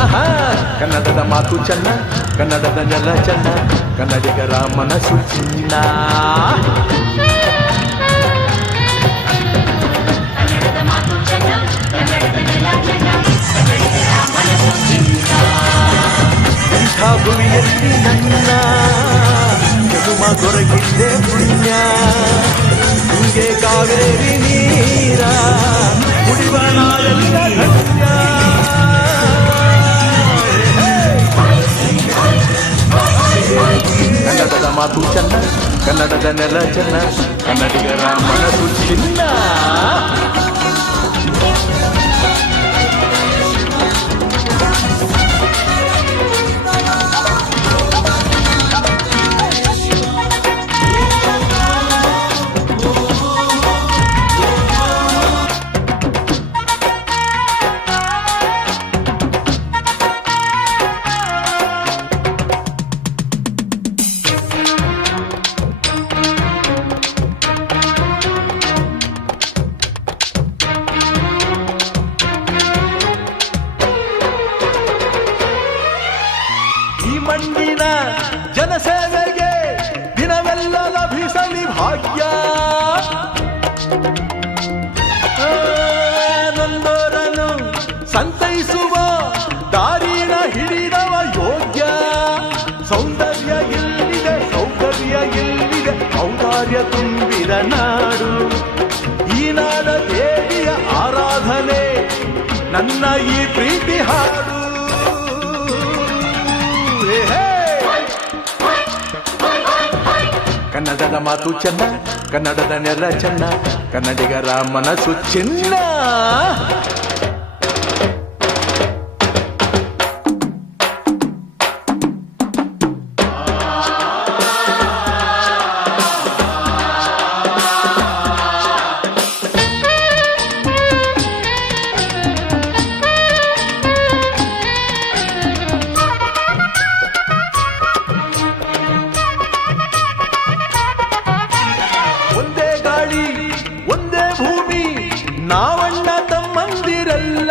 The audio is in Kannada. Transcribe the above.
ಆಹಾ ಕನ್ನಡದ ಮಾತು ಚೆನ್ನ, ಕನ್ನಡದ ನೆಲ ಚೆನ್ನ, ಕನ್ನಡಿಗರ ಮನಸ್ಸು ಚಿನ್ನ. ಇಂಥ ಭೂಮಿಯಲ್ಲಿ ನನ್ನ ಜನುಮ ದೊರಕಿದ್ದೆ ಪುಣ್ಯ, ಹಿಂಗೆ ಕಾವೇರಿ ನೀರ ಕುಡಿವ ನಾಳೆಲ್ಲ ಧನ್ಯ. ಕನ್ನಡದ ಮಾತು ಚೆನ್ನ, ಕನ್ನಡದ ನೆಲ ಚೆನ್ನ, ಕನ್ನಡಿಗರ ಮನಸ್ಸು ಚಿನ್ನ. ಮಣ್ಣಿನ ಜನಸೇವೆಗೆ ದಿನವೆಲ್ಲ ಲಭಿಸಲಿ ಭಾಗ್ಯ, ನೊಂದೋರನ್ನು ಸಂತೈಸುವ ದಾರಿನ ಹಿಡಿದವ ಯೋಗ್ಯ. ಸೌಂದರ್ಯ ಎಲ್ಲಿದೆ, ಸೌಂದರ್ಯ ಎಲ್ಲಿದೆ, ಔದಾರ್ಯ ತುಂಬಿದ ನಾಡು ಈ ನಾಡ ದೇವಿಯ ಆರಾಧನೆ ನನ್ನ ಈ ಪ್ರೀತಿ ಹಾಡು. ಕನ್ನಡದ ಮಾತು ಚೆನ್ನ, ಕನ್ನಡದ ನೆಲ ಚೆನ್ನ, ಕನ್ನಡಿಗರ ಮನಸ್ಸು ಚಿನ್ನ. ಒಂದೇ ಭೂಮಿ ನಾವಣ್ಣ ತಮ್ಮಂದಿರಲ್ಲ,